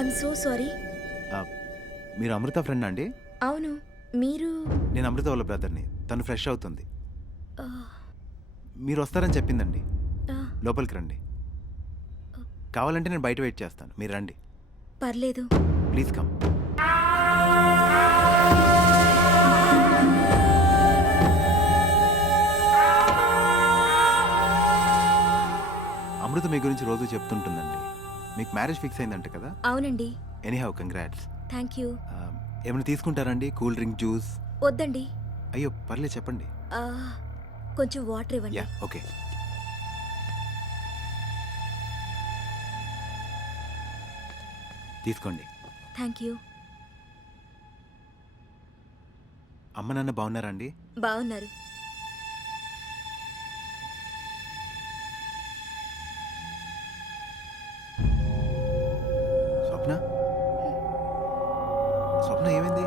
I'm so sorry. మీరు అమృత friend అండి? అవును, మీరు? నేను అమృత వాళ్ళ బ్రదర్ని. తను ఫ్రెష్ అవుతుంది. మీరు వస్తారని చెప్పిందండి. లోపలికి రండి. కావాలంటే నేను బయట వెయిట్ చేస్తాను, మీరు రండి. పర్లేదు. Please come. అమృత మీ గురించి రోజు చెప్తుంటుందండి. మీకు మ్యారేజ్ ఫిక్స్ అయిందంట కదా? అవునండి. Anyhow congrats. Thank you. ఏమైనా తీసుకుంటారండి? Cool drink, juice? వద్దండి. అయ్యో పర్లేదు, చెప్పండి. కొంచెం వాటర్ ఇవ్వండి. Yeah okay. తీసుకోండి. Thank you. అమ్మ నాన్న బాగున్నారా అండి? బాగున్నారు. స్వప్న, స్వప్న ఏమైంది?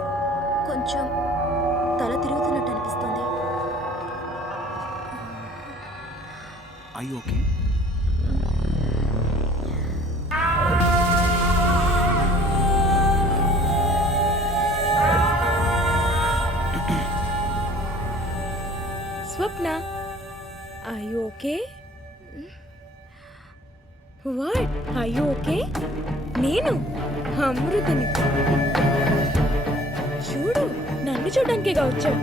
కొంచెం తల తిరుగుతున్నట్టు అనిపిస్తుంది. అయ్యో okay. Swapna, are you okay? What? Are you okay? నేను అమృతని. చూడు, నన్ను చూడడానికేగా వచ్చావు.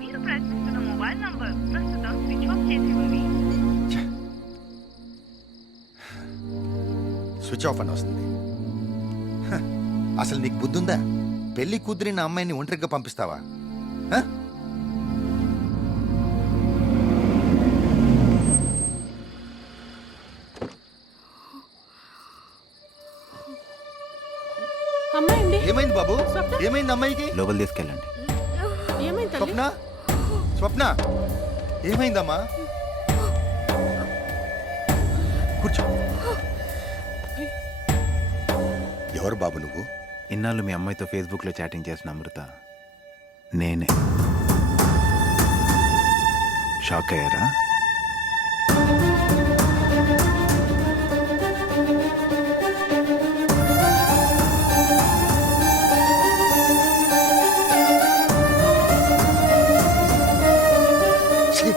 మీరు ప్రయత్నిస్తున్న మొబైల్ నంబర్ ప్రస్తుతం స్విచ్ ఆఫ్ చేసి ఉంది. స్విచ్ ఆఫ్ అని వస్తుంది. హ, అసలు నీకు బుద్ధుందా? పెళ్లి కుదిరిన అమ్మాయిని ఒంటరిగా పంపిస్తావా? హ? అమ్మాయండి, ఏమైంది బాబు? స్వప్న? ఏమైంది అమ్మాయికి? లోపల తీసుకెళ్ళండి. ఏమైంది తల్లి? స్వప్న, స్వప్న, ఏమైందమ్మా? కూర్చో. ఎవరు బాబు నువ్వు? ఇన్నాళ్ళు మీ అమ్మాయితో ఫేస్బుక్లో చాటింగ్ చేసిన అమృత నేనే. షాక్ అయ్యారా? ఛీ!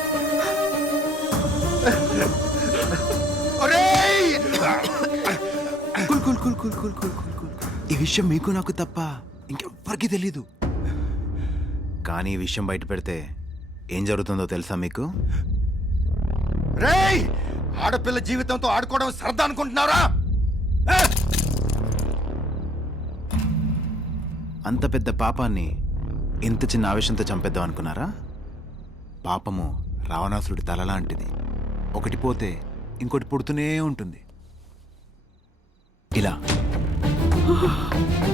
ఒరేయ్! Cool cool cool cool cool cool cool cool. ఈ విషయం మీకు నాకు తప్ప ఇంకెవ్వరికీ తెలీదు. కానీ ఈ విషయం బయట పెడితే ఏం జరుగుతుందో తెలుసా మీకు? రేయ్! ఆడపిల్ల జీవితంతో ఆడుకోవడం సరదా అనుకుంటున్నారా? ఏ? అంత పెద్ద పాపాన్ని ఇంత చిన్న ఆవేశంతో చంపేద్దాం అనుకున్నారా? పాపము రావణాసురుడి తల లాంటిది. ఒకటి పోతే ఇంకోటి పుడుతూనే ఉంటుంది. ఇలా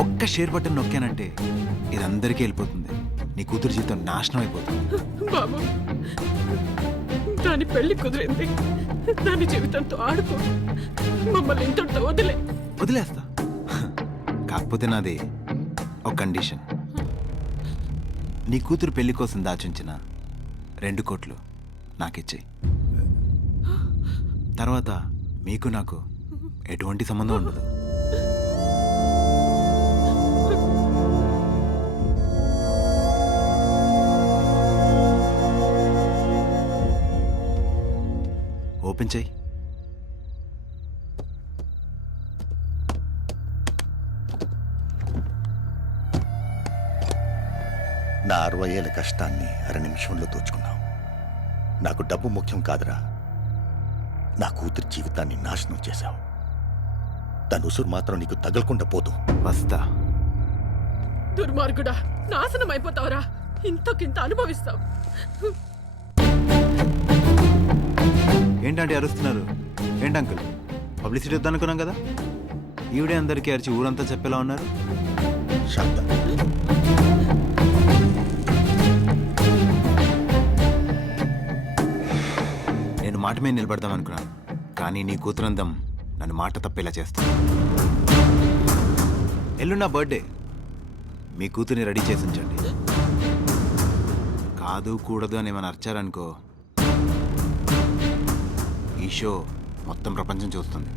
ఒక్క షేర్ బటన్ నొక్కానంటే ఇది అందరికీ వెళ్ళిపోతుంది. నీ కూతురు జీవితం నాశనం అయిపోతుంది. బాబు, దాని పెళ్లి కుదిరింది. దాని జీవితంతో ఆడుకో. మమ్మల్ని ఇంతటితో వదిలేస్తా. కాకపోతే నాది ఒక కండిషన్. నీ కూతురు పెళ్లి కోసం దాచుంచిన 2 కోట్లు నాకిచ్చేయి. తర్వాత మీకు నాకు ఎటువంటి సంబంధం ఉండదు. ఓపెన్ చేయి. నా 60 ఏళ్ల కష్టాన్ని 2 నిమిషంలో దోచుకున్నావు. నాకు డబ్బు ముఖ్యం కాదురా. నా కూతురి జీవితాన్ని నాశనం చేశావు. దాని ఉసురు మాత్రం నీకు తగలకుండా పోదు. వస్తా. దుర్మార్గుడా, నాశనం అయిపోతావురా. ఇంతకింత అనుభవిస్తావు. ఏంటంటే అరుస్తున్నారు? ఏంటి అంకుల్, పబ్లిసిటీ వద్దనుకున్నాం కదా? ఈవిడే అందరికీ అరిచి ఊరంతా చెప్పేలా ఉన్నారు. శాంత, నేను మాట మీద నిలబడదాం అనుకున్నాను, కానీ నీ కూతురందం నన్ను మాట తప్పేలా చేస్తా. ఎల్లుండి నా బర్త్డే. మీ కూతుర్ని రెడీ చేసి ఉంచండి. కాదు కూడదు అని ఏమైనా అర్చారనుకో, ఈ షో మొత్తం ప్రపంచం చూస్తుంది.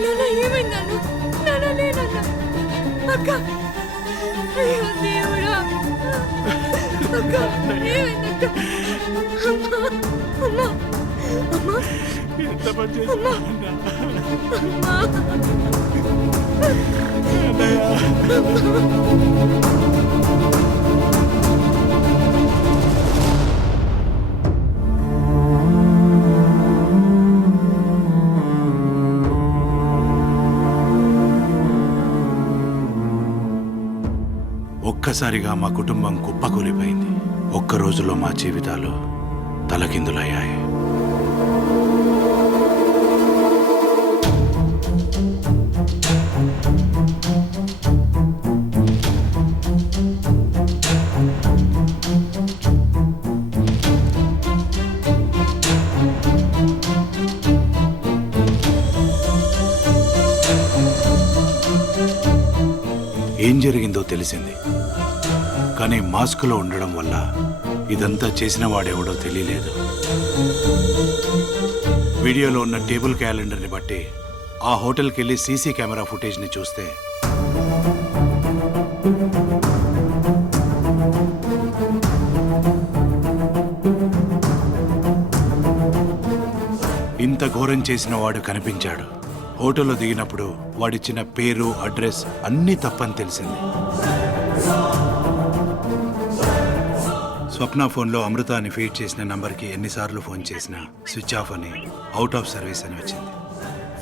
నాన్న ఏమైంది నాన్న? నాన్న లేనన్న. అక్క అయ్యో దేవుడా. అక్క ఏమైందక్క? అమ్మా అమ్మా అమ్మా ఒక్కసారిగా మా కుటుంబం కుప్పకూలిపోయింది. ఒక్క రోజులో మా జీవితాలు తలకిందులయ్యాయి. ఏం జరిగిందో తెలిసింది, కానీ మాస్కులో ఉండడం వల్ల ఇదంతా చేసిన వాడెవడో తెలియలేదు. వీడియోలో ఉన్న టేబుల్ క్యాలెండర్ని బట్టి ఆ హోటల్కి వెళ్ళి సీసీ కెమెరా ఫుటేజ్ని చూస్తే ఇంత ఘోరం చేసిన వాడు కనిపించాడు. హోటల్లో దిగినప్పుడు వాడిచ్చిన పేరు, అడ్రస్ అన్నీ తప్పని తెలిసింది. స్వప్న ఫోన్లో అమృత అని ఫీడ్ చేసిన నంబర్కి ఎన్నిసార్లు ఫోన్ చేసినా స్విచ్ ఆఫ్ అని, అవుట్ ఆఫ్ సర్వీస్ అని వచ్చింది.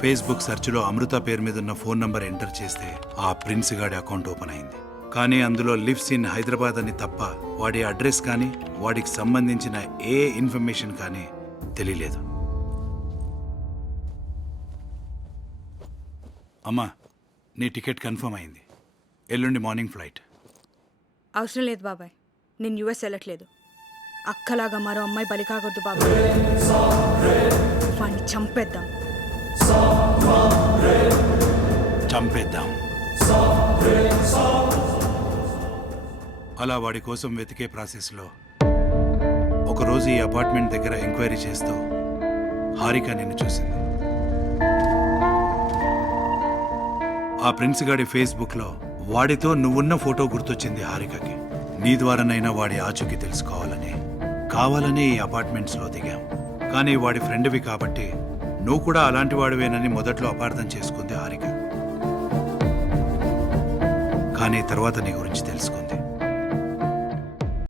ఫేస్బుక్ సెర్చ్లో అమృత పేరు మీద ఉన్న ఫోన్ నంబర్ ఎంటర్ చేస్తే ఆ ప్రిన్స్ గాడి అకౌంట్ ఓపెన్ అయింది. కానీ అందులో లివ్స్ ఇన్ హైదరాబాద్ అని తప్ప వాడి అడ్రస్ కానీ వాడికి సంబంధించిన ఏ ఇన్ఫర్మేషన్ కానీ తెలియలేదు. అమ్మా, నీ టికెట్ కన్ఫర్మ్ అయింది. ఎల్లుండి మార్నింగ్ ఫ్లైట్. అవసరం లేదు బాబాయ్, నేను యుఎస్ వెళ్ళట్లేదు. అక్కలాగా మరో అమ్మాయి బలి కాకూడదు బాబాయ్. వాడిని చంపేద్దాం. చంపేద్దాం. అలా వాడి కోసం వెతికే ప్రాసెస్లో ఒకరోజు ఈ అపార్ట్మెంట్ దగ్గర ఎంక్వైరీ చేస్తూ హారిక నిన్ను చూసింది. ఆ ప్రిన్స్ గాడి ఫేస్బుక్లో వాడితో నువ్వున్న ఫోటో గుర్తొచ్చింది హారికకి. నీ ద్వారానైనా వాడి ఆచూకీ తెలుసుకోవాలని కావాలని ఈ అపార్ట్మెంట్స్లో దిగాం. కానీ వాడి ఫ్రెండ్వి కాబట్టి నువ్వు కూడా అలాంటి వాడివేనని మొదట్లో అపార్థం చేసుకుంది హారిక. కానీ తర్వాత నీ గురించి తెలుసుకుంది.